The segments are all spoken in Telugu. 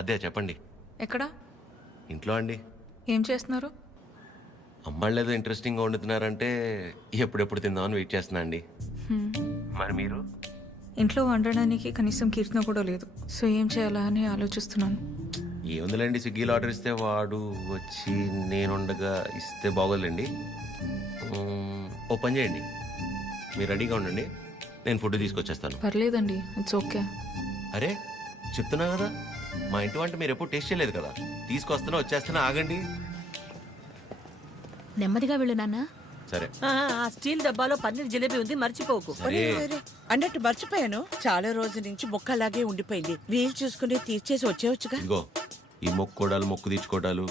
అదే చెప్పండి. ఎక్కడ? ఇంట్లో అండి. ఏం చేస్తున్నారు? అమ్మాళ్ళు ఏదో ఇంట్రెస్టింగ్గా వండుతున్నారంటే ఎప్పుడెప్పుడు తిందామని వెయిట్ చేస్తున్నా అండి. మరి మీరు? ఇంట్లో వండడానికి కనీసం కీర్తన కూడా లేదు. సో ఏం చేయాలా అని ఆలోచిస్తున్నాను. ఏముందిలేండి, స్విగ్గీలో ఆర్డర్ ఇస్తే వాడు వచ్చి నేను ఉండగా ఇస్తే బాగోదులేండి. ఓ పని చేయండి, మీరు రెడీగా ఉండండి, నేను ఫుడ్ తీసుకొచ్చేస్తాను. పర్లేదండి, ఇట్స్ ఓకే. అరే చెప్తున్నా కదా, మా ఇంటి వంట మీరు ఎప్పుడు టేస్ట్ చేయలేదు కదా. తీసుకొస్తున్నా, వచ్చేస్తున్నా, ఆగండి. నెమ్మదిగా వెళ్ళు నాన్న. సరే. ఆ స్టీల్ డబ్బాలో పన్నీర్ జిలేబీ ఉంది, మర్చిపోకు. సరే. అన్నట్టు మర్చిపోయాను, చాలా రోజుల నుంచి బొక్క అలాగే ఉండిపోయింది. వీలు చూసుకుని తీర్చేసి వచ్చేవచ్చుగా. ఇదిగో ఈ మొక్కుకోవడాలు, మొక్కు తీర్చుకోవడాలు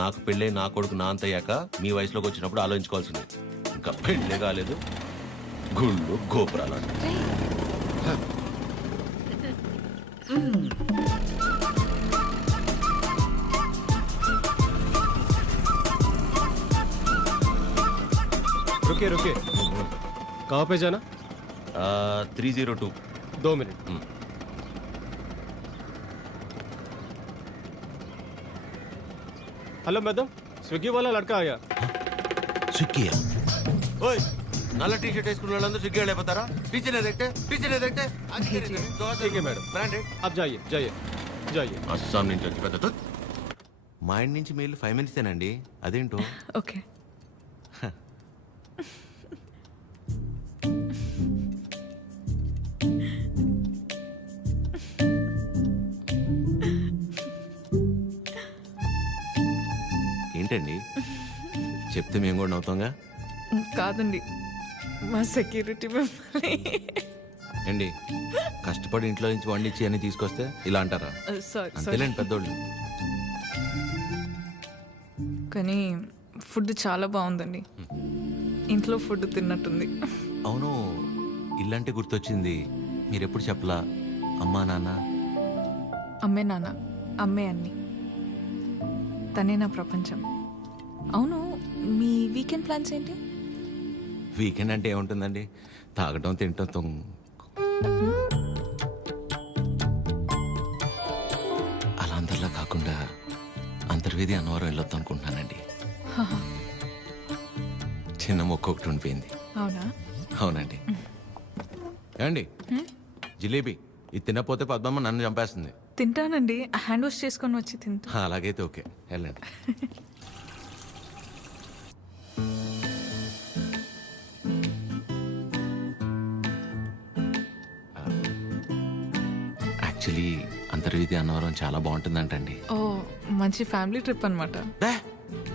నాకు పెళ్ళై నా కొడుకు నా అంత అయ్యాక మీ వయసులోకి వచ్చినప్పుడు ఆలోచించుకోవాల్సింది. ఇంకా పెళ్ళే కాలేదు, గుళ్ళు గోపురాలు అంట. रुके रुके, कहाँ पे जाना? 302. 2 मिनट. हेलो मैडम, स्विगी वाला लड़का आया. స్విగ్గీ? ఓయ్, నల్ల టీ షర్ట్ వేసుకున్న వాళ్ళందరూ స్విగ్గీ వెళ్ళిపోతారా? టీచర్ ఏదైతే ठीक है मैडम, బ్రాండెడ్. आप जाइए जाइए जाइए. అస్సాం నుంచి వచ్చి పెద్ద మా ఇంటి నుంచి మీరు 5 మినిట్సేనండి, అదేంటో. ఓకే. ఏంటండి చెప్తే మేము కూడా నవ్వుతాంగా. కాదండి, మా సెక్యూరిటీ మిమ్మల్ని. ఏంటి కష్టపడి ఇంట్లో నుంచి వండించి అన్ని తీసుకొస్తే ఇలా అంటారా? సారీ. అంతేలేండి పెద్దోళ్ళు. కానీ ఫుడ్ చాలా బాగుందండి. ఇంట్లో ఫుడ్ తిన్నట్టుంది. అవును, ఇల్లంటే గుర్తొచ్చింది, మీరెప్పుడు చెప్పలా అమ్మా నాన్న? అమ్మే నాన్న, అమ్మే అన్ని, తనే నా ప్రపంచం. అవును, మీ వీకెండ్ ప్లాన్స్ ఏంటి? వీకెండ్ అంటే ఏముంటుందండి, తాగటం తినటం అలా అందరిలా కాకుండా అంతర్వేది అన్నవరం వెళ్ళొద్దాం అనుకుంటున్నానండి. చిన్న మొక్క ఒకటి ఉండిపోయింది. అవునా? అవునండి. ఏమండి జిలేబీ ఇది తినకపోతే పద్మమ్మ నన్ను చంపేస్తుంది. తింటానండి, హ్యాండ్ వాష్ చేసుకొని వచ్చి తింటా. అలాగైతే ఓకే, వెళ్ళండి. యాక్చువల్లీ అంతర్వేది అన్నవరం చాలా బాగుంటుందంటండి. ఓ, మంచి ఫ్యామిలీ ట్రిప్ అనమాట.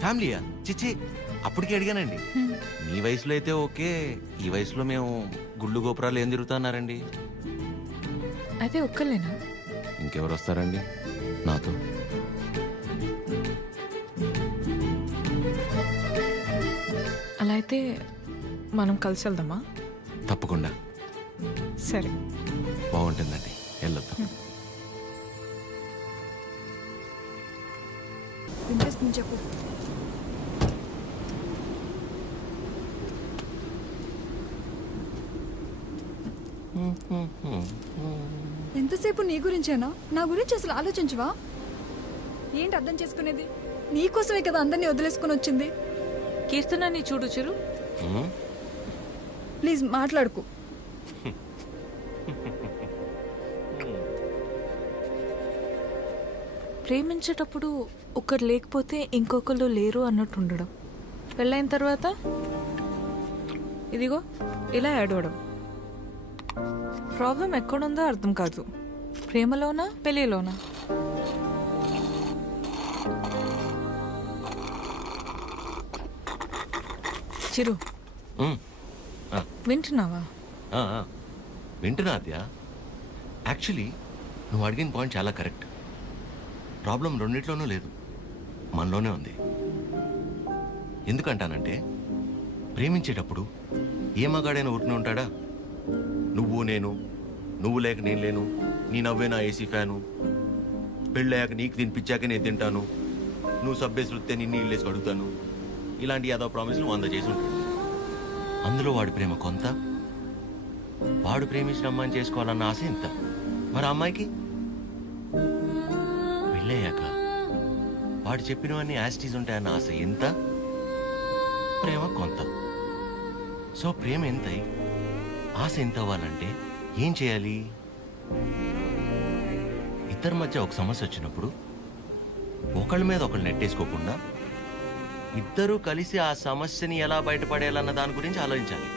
ఫ్యామిలీయా? చిచ్చి, అప్పటికే అడిగానండి. మీ వయసులో అయితే ఓకే, ఈ వయసులో మేము గుళ్ళు గోపురాలు ఏం తిరుగుతున్నారండి. అయితే ఒక్కలేనా? ఇంకెవరు వస్తారండి నాతో? అలా అయితే మనం కలిసి వెళ్దామా? తప్పకుండా, సరే. బాగుంటుందండి, వెళ్ళొద్దాం. చెప్పు. ఎంతసేపు నీ గురించేనా? నా గురించి అసలు ఆలోచించవా? ఏంటి అర్థం చేసుకునేది? నీకోసమే కదా అందరినీ వదిలేసుకుని వచ్చింది. కీర్తనని చూడు చిరు. ప్లీజ్ మాట్లాడుకు. ప్రేమించేటప్పుడు ఒకరు లేకపోతే ఇంకొకరు లేరు అన్నట్టు ఉండడం, పెళ్ళైన తర్వాత ఇదిగో ఇలా ఏడవడం. ప్రాబ్లం ఎక్కడుందో అర్థం కాదు, ప్రేమలోనా పెళ్ళిలోనా? చిరు, వింటున్నావా? వింటున్నా అద్య. యాక్చువల్లీ నువ్వు అడిగిన పాయింట్ చాలా కరెక్ట్. ప్రాబ్లం రెండిట్లోనూ లేదు, మనలోనే ఉంది. ఎందుకంటానంటే ప్రేమించేటప్పుడు ఏ మగాడైనా ఊరికనే ఉంటాడా? నువ్వు నేను, నువ్వు లేక నేను లేను, నీ నవ్వే నా ఏసీ ఫ్యాను, పెళ్ళయ్యాక నీకు తినిపించాక నేను తింటాను, నువ్వు సబ్బేసి వృత్తే నిన్ను ఇల్లేసి అడుగుతాను, ఇలాంటి యాదో ప్రామిస్లు 100 చేసి ఉంటాడు. అందులో వాడి ప్రేమ కొంత, వాడు ప్రేమించిన అమ్మాయిని చేసుకోవాలన్న ఆశ ఇంత. మరి అమ్మాయికి పెళ్ళయ్యాక వాడు చెప్పినవన్నీ యాస్టీస్ ఉంటాయన్న ఆశ ఎంత, ప్రేమ కొంత. సో ప్రేమ ఎంతై ఆశ ఎంత అవ్వాలంటే ఏం చేయాలి? ఇద్దరి మధ్య ఒక సమస్య వచ్చినప్పుడు ఒకళ్ళ మీద ఒకళ్ళు నెట్టేసుకోకుండా ఇద్దరూ కలిసి ఆ సమస్యని ఎలా బయటపడేయాలన్న దాని గురించి ఆలోచించాలి.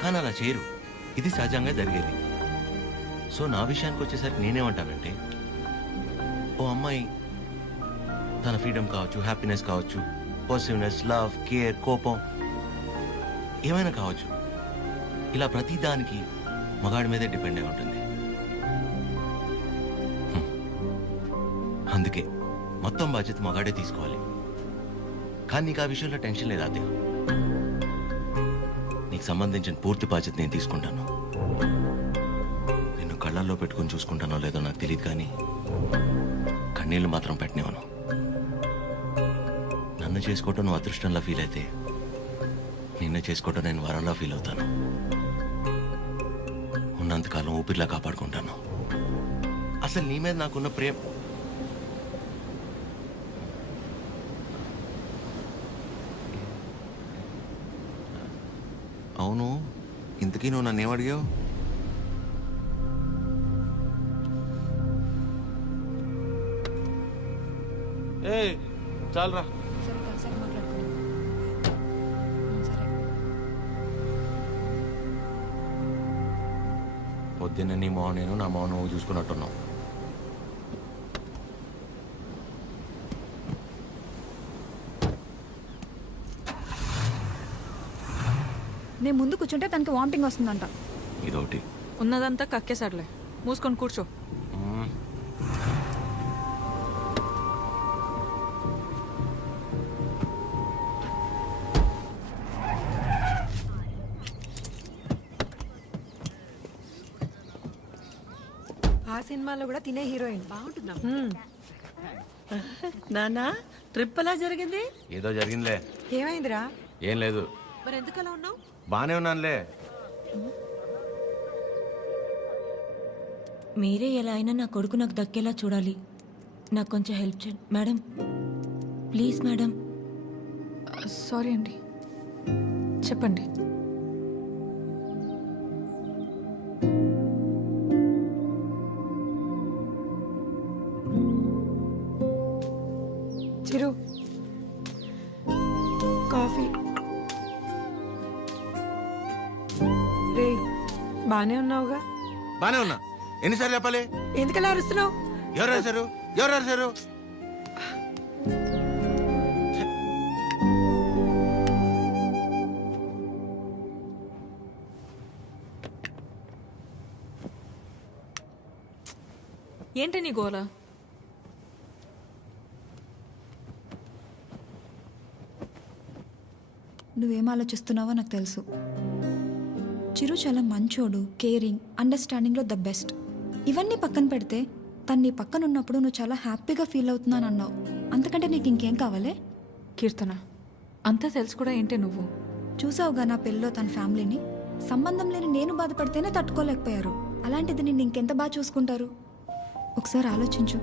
కానీ అలా చేయరు. ఇది సహజంగా జరిగేది. సో నా విషయానికి వచ్చేసరికి నేనేమంటానంటే, ఓ అమ్మాయి తన ఫ్రీడమ్ కావచ్చు, హ్యాపీనెస్ కావచ్చు, పాజిటివ్నెస్, లవ్, కేర్, కోపం ఏమైనా కావచ్చు, ఇలా ప్రతి దానికి మగాడి మీదే డిపెండ్ అయి ఉంటుంది. అందుకే మొత్తం బాధ్యత మగాడే తీసుకోవాలి. కానీ నీకు ఆ విషయంలో టెన్షన్ లేదు అదే. నీకు సంబంధించిన పూర్తి బాధ్యత నేను తీసుకుంటాను. నిన్ను కళ్ళల్లో పెట్టుకుని చూసుకుంటానో లేదో నాకు తెలియదు, కానీ కన్నీళ్ళు మాత్రం పెట్టనివ్వను. నన్ను చేసుకోవటం నువ్వు అదృష్టంలా ఫీల్ అయితే నిన్ను చేసుకోవటం నేను వరంలా ఫీల్ అవుతాను. ఉన్నంతకాలం ఊపిరిలా కాపాడుకుంటాను. అసలు నీ మీద నాకున్న ప్రేమ అవును. ఇంతకీ నువ్వు నన్ను ఏమడిగావు? ఏ చాలరా. సరే కలిసాక మాట్లాడుకుందాం. సరే. పొద్దున్న నీ మౌన నేను, నా మౌన నువ్వు చూసుకున్నట్టున్నావు. నేను ముందు కూర్చుంటే తనకి వామిటింగ్ వస్తుందంట. ఇదొకటి. ఉన్నదంతా కక్కేసాడులే, మూసుకొని కూర్చో. ఆ సినిమాలో కూడా తినే హీరోయిన్ బాగుంటుందా? నానా ట్రిప్ ఎలా జరిగింది? ఏదో జరిగిందిలే. ఏమైందిరా? ఏం లేదు. మరి ఎందుకు అలా ఉన్నావు? బానే ఉన్నానులే. మీరే ఎలా అయినా నా కొడుకు నాకు దక్కేలా చూడాలి. నాకు కొంచెం హెల్ప్ చేయండి మేడం, ప్లీజ్ మేడం. సారీ అండి, చెప్పండి. చిరు కాఫీ. రే బానే ఉన్నావుగా? బానే ఉన్నా. ఎన్నిసార్లు చెప్పాలి? ఎందుకలా అరుస్తున్నావు? ఎవరు రాశారు? ఎవరు రాశారు? ఏంటి నీ గోల? నువ్వేం ఆలోచిస్తున్నావో నాకు తెలుసు. చిరు చాలా మంచోడు, కేరింగ్, అండర్స్టాండింగ్లో ద బెస్ట్. ఇవన్నీ పక్కన పెడితే తను నీ పక్కన ఉన్నప్పుడు నువ్వు చాలా హ్యాపీగా ఫీల్ అవుతున్నాను అన్నావు. అంతకంటే నీకు ఇంకేం కావాలే? కీర్తన, అంతా తెలుసు కూడా ఏంటి నువ్వు? చూసావుగా నా పెళ్ళిలో తన ఫ్యామిలీని. సంబంధం లేని నేను బాధపడితేనే తట్టుకోలేకపోయారు. అలాంటిది నిన్ను ఇంకెంత బాగా చూసుకుంటారు? ఒకసారి ఆలోచించు.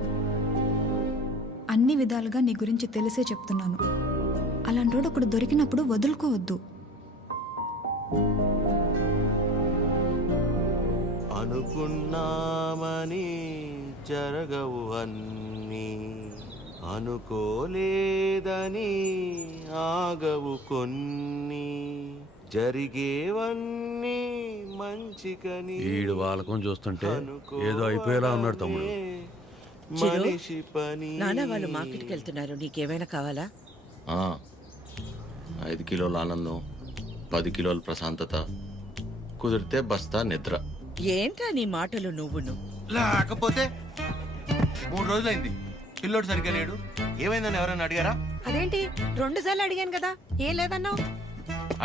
అన్ని విధాలుగా నీ గురించి తెలిసే చెప్తున్నాను. అలాంటోడు ఒకడు దొరికినప్పుడు వదులుకోవద్దు. అనుకున్నామని జరగవు అన్నీ, అనుకోలేదని ఆగవు కొన్ని, జరిగేవన్నీ మంచికని. ఈడు వాళ్ళకం చూస్తుంటే ఏదో అయిపోయేలా ఉన్నాడు తమ్ముడు. మనిషి పని. నాన్న వాళ్ళు మార్కెట్కి వెళ్తున్నారు, నీకేమైనా కావాలా? 5 కిలోల ఆనందం, 10 కిలోల ప్రశాంతత, కుదిరితే బస్తా నిద్ర. ఏంటా నీ మాటలు నువ్వును? లేకపోతే 3 రోజులైంది, పిల్లోడు సరిగ్గా లేడు. ఏమైందని ఎవరైనా అడిగారా? అదేంటి 2 సార్లు అడిగాను కదా, ఏం లేదన్నావు?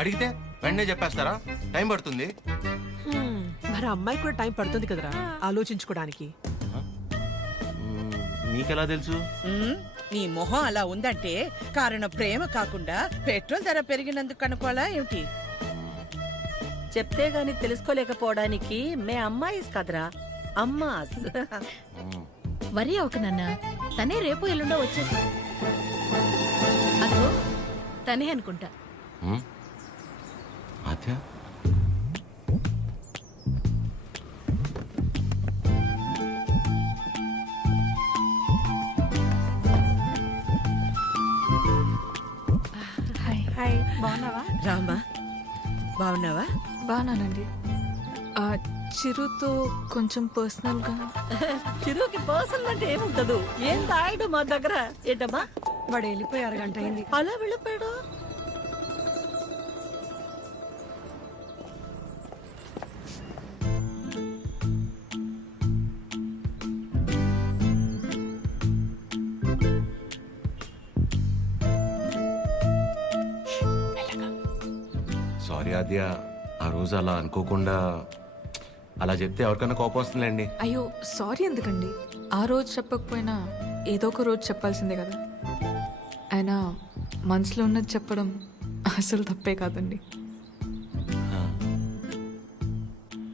అడిగితే వెంటనే చెప్పేస్తారా? టైం పడుతుంది. మరి అమ్మాయి కూడా టైం పడుతుంది కదరా ఆలోచించుకోవడానికి. మీకెలా తెలుసు? నీ మొహం అలా ఉందంటే కారణం ప్రేమ కాకుండా పెట్రోల్ ధర పెరిగినందుకు కనుకోవాలా ఏమిటి? చెప్తే గాని తెలుసుకోలేకపోవడానికి మే అమ్మాయిస్ కదరా, అమ్మాస్. వరి అవక నాన్న, తనే రేపు ఎల్లుండో వచ్చేసి. అదిగో తనే అనుకుంటా. ఆద్య హాయ్ బాగున్నావా? రామా బాగున్నావా? బాగానండి. చిరుతో కొంచెం పర్సనల్గా. చిరుకి పర్సనల్ అంటే ఏముంటదు? ఏం తాగడు మా దగ్గర. ఏంటమ్మా వాడు వెళ్ళిపోయి అరగంట అయింది. అలా వెళ్ళిపోయాడు? సారీ ఆద్య, ఆ రోజు అలా అనుకోకుండా అలా చెప్తే ఎవరికైనా కోపం వస్తుందండి. అయ్యో సారీ ఎందుకండి? ఆ రోజు చెప్పకపోయినా ఏదో ఒక రోజు చెప్పాల్సిందే కదా. అయినా మనసులో ఉన్నది చెప్పడం అసలు తప్పే కాదండి.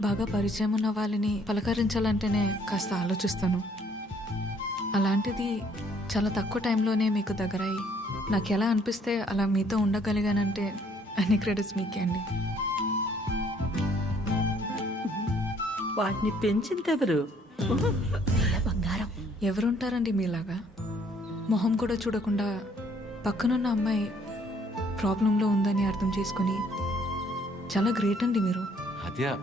బాగా పరిచయం ఉన్న వాళ్ళని పలకరించాలంటేనే కాస్త ఆలోచిస్తాను. అలాంటిది చాలా తక్కువ టైంలోనే మీకు దగ్గరయ్యి నాకు ఎలా అనిపిస్తే అలా మీతో ఉండగలిగానంటే అన్ని క్రెడిట్స్ మీకే అండి. వాటిని పెంచిందెవరు? బంగారం. ఎవరుంటారండి మీలాగా? మొహం కూడా చూడకుండా పక్కనున్న అమ్మాయి ప్రాబ్లంలో ఉందని అర్థం చేసుకొని చాలా గ్రేట్ అండి మీరు. ఆద్య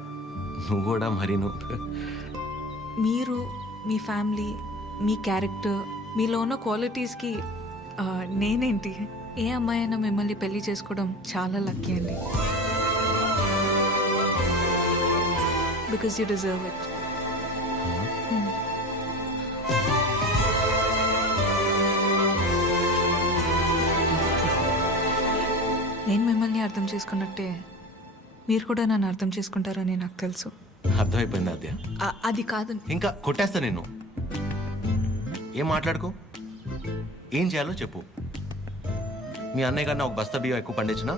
నువ్వు కూడా మరీను. మీరు, మీ ఫ్యామిలీ, మీ క్యారెక్టర్, మీలో ఉన్న క్వాలిటీస్కి నేనేంటి? ఏ అమ్మాయి అయినా మిమ్మల్ని పెళ్లి చేసుకోవడం చాలా లక్కీ అండి. Because you deserve it. నేను మిమ్మల్ని అర్థం చేసుకున్నట్టే మీరు కూడా నన్ను అర్థం చేసుకుంటారని నాకు తెలుసు. అర్థమైపోయింది ఆద్య. అది కాదు. ఇంకా కొట్టేస్తా నేను. ఏం మాట్లాడుకో, ఏం చేయాలో చెప్పు. మీ అన్నయ్య గారిని ఒక బస్తా బియ్యం ఎక్కువ పండించినా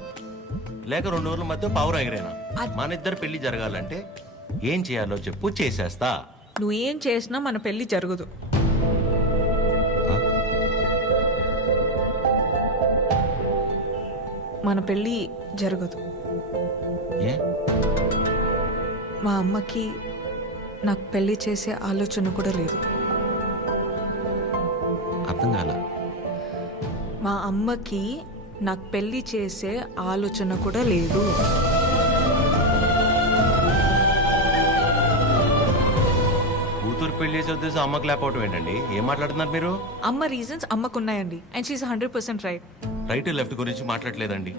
లేక 2 రోజుల మధ్య పావురం ఎగరేనా, మన ఇద్దరు పెళ్లి జరగాలంటే ఏం చేయాలో చెప్పు, చేసేస్తా. నువ్వేం చేసినా మన పెళ్లి జరగదు. మన పెళ్ళి జరగదు. ఏ? మా అమ్మకి నాకు పెళ్లి చేసే ఆలోచన కూడా లేదు. అర్థం కాల. మా అమ్మకి నాకు పెళ్లి చేసే ఆలోచన కూడా లేదు. కూతురు పెళ్లి చేసే ఉద్దేశం అమ్మకి లేకపోవటం ఏంటండి? ఏం మాట్లాడుతున్నారు మీరు? అమ్మ రీజన్స్ అమ్మకున్నాయండి. And she is 100% right. Right left గురించి మాట్లాడలేదండి.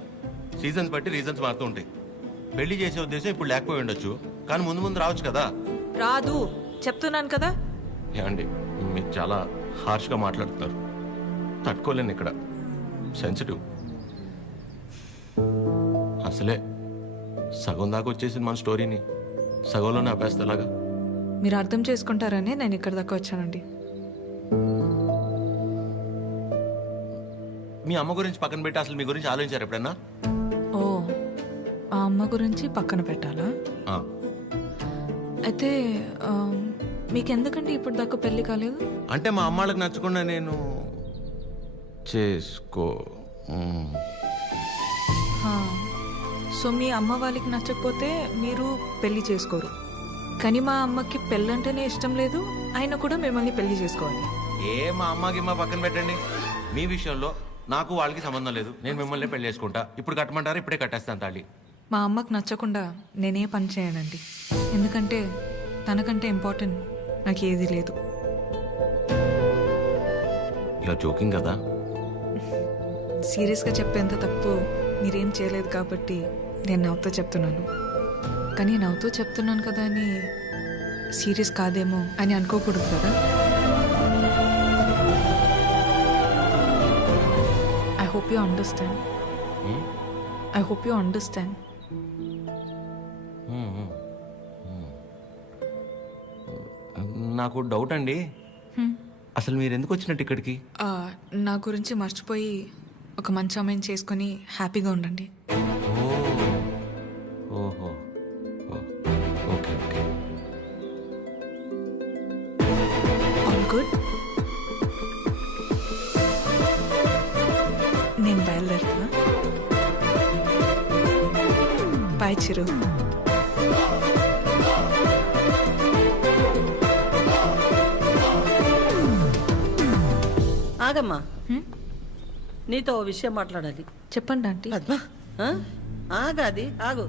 సీజన్స్ బట్టి రీజన్స్ మారుతూ ఉంటాయి. పెళ్లి చేసే ఉద్దేశం ఇప్పుడు లేకపోయి ఉండొచ్చు, కానీ ముందు ముందు రావచ్చు కదా. రాదు చెప్తున్నాను కదా. ఏమండి మీరు చాలా హార్ష్గా మాట్లాడుతున్నారు. తట్టుకోలేను. ఇక్కడ సెన్సిటివ్. అసలే సగం దాకా వచ్చేసింది మన స్టోరీని, సగంలోనే ఆపేస్తేలాగా. మీరు అర్థం చేసుకుంటారనే నేను ఇక్కడ దాకా వచ్చానండి. మీ అమ్మ గురించి పక్కన పెట్టి అసలు మీ గురించి ఆలోచించారు ఎప్పుడన్నా? ఓ, ఆ అమ్మ గురించి పక్కన పెట్టాలా? ఆ. అయితే మీకెందుకంటే ఇప్పుడు దాకా పెళ్లి కాలేదు? అంటే మా అమ్మాళ్ళకి నచ్చకుండా నేను చేసుకో. సో మీ అమ్మ వాళ్ళకి నచ్చకపోతే మీరు పెళ్లి చేసుకోరు. కానీ మా అమ్మకి పెళ్ళంటేనే ఇష్టం లేదు, ఆయన కూడా మిమ్మల్ని పెళ్లి చేసుకోవాలి. ఏ మా అమ్మకి మా పక్కన పెట్టండి. మీ విషయంలో నాకు వాళ్ళకి సంబంధం లేదు. నేను మిమ్మల్ని పెళ్లి చేసుకుంటా. ఇప్పుడు కట్టమంటారా? ఇప్పుడే కట్టేస్తాను తాళి. మా అమ్మకి నచ్చకుండా నేనే పని చేయనండి. ఎందుకంటే తనకంటే ఇంపార్టెంట్ నాకు ఏది లేదు. ఇలా జోకింగ్ కదా. సీరియస్గా చెప్పేంత తప్పు మీరేం చేయలేదు కాబట్టి నేను నవ్వుతూ చెప్తున్నాను. కానీ నవ్వుతూ చెప్తున్నాను కదా అని సీరియస్ కాదేమో అని అనుకోకూడదు కదా. I hope you understand. I hope you understand. నాకు డౌట్ అండి, అసలు మీరు ఎందుకు వచ్చినట్టు ఇక్కడికి? నా గురించి మర్చిపోయి ఒక మంచి అమ్మాయిని చేసుకొని హ్యాపీగా ఉండండి. ఓహో, okay okay. All good. Bye Chiru. ఆగమ్మా, నీతో ఓ విషయం మాట్లాడాలి. చెప్పండి ఆంటీ. పద్మ ఆ? ఆగాది ఆగు.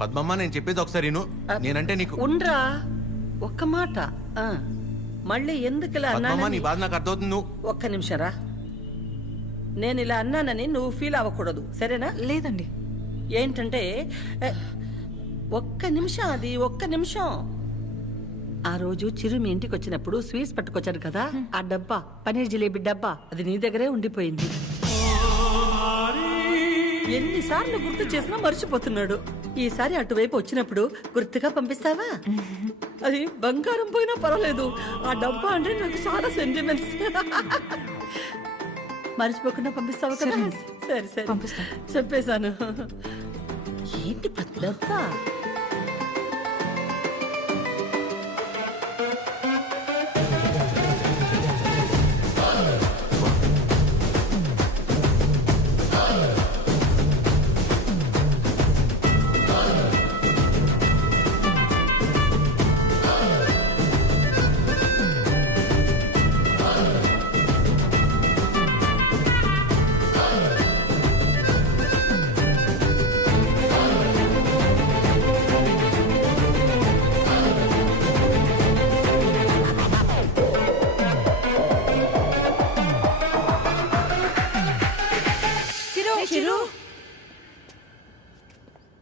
పద్మమ్మ నేను చెప్పేది ఒకసారి విను. నేనంటే నీకు ఉండ్రా, ఒక్క మాట. ఆ, మళ్ళీ ఎందుకు ఇలా పద్మమ్మ నీ అన్నానని బాధ నాకు అర్థమవుతుంది. నువ్వు ఒక్క నిమిషం రా. నేను ఇలా అన్నానని నువ్వు ఫీల్ అవ్వకూడదు, సరేనా? లేదండి. ఏంటంటే ఒక్క నిమిషం, అది ఒక్క నిమిషం. ఆ రోజు చిరు మీ ఇంటికి వచ్చినప్పుడు స్వీట్స్ పట్టుకొచ్చాడు కదా, ఆ డబ్బా, పనీర్ జిలేబీ డబ్బా, అది నీ దగ్గరే ఉండిపోయింది. ఎన్నిసార్లు గుర్తు చేసినా మర్చిపోతున్నాడు. ఈసారి అటువైపు వచ్చినప్పుడు గుర్తుగా పంపిస్తావా? అది బంగారం పోయినా పర్వాలేదు, ఆ డబ్బా అంటే నాకు చాలా సెంటిమెంట్స్. మర్చిపోకుండా పంపిస్తావా కదా? సరే సరే పంపిస్తాను. చెప్పేశాను. ఏంటి డబ్బా?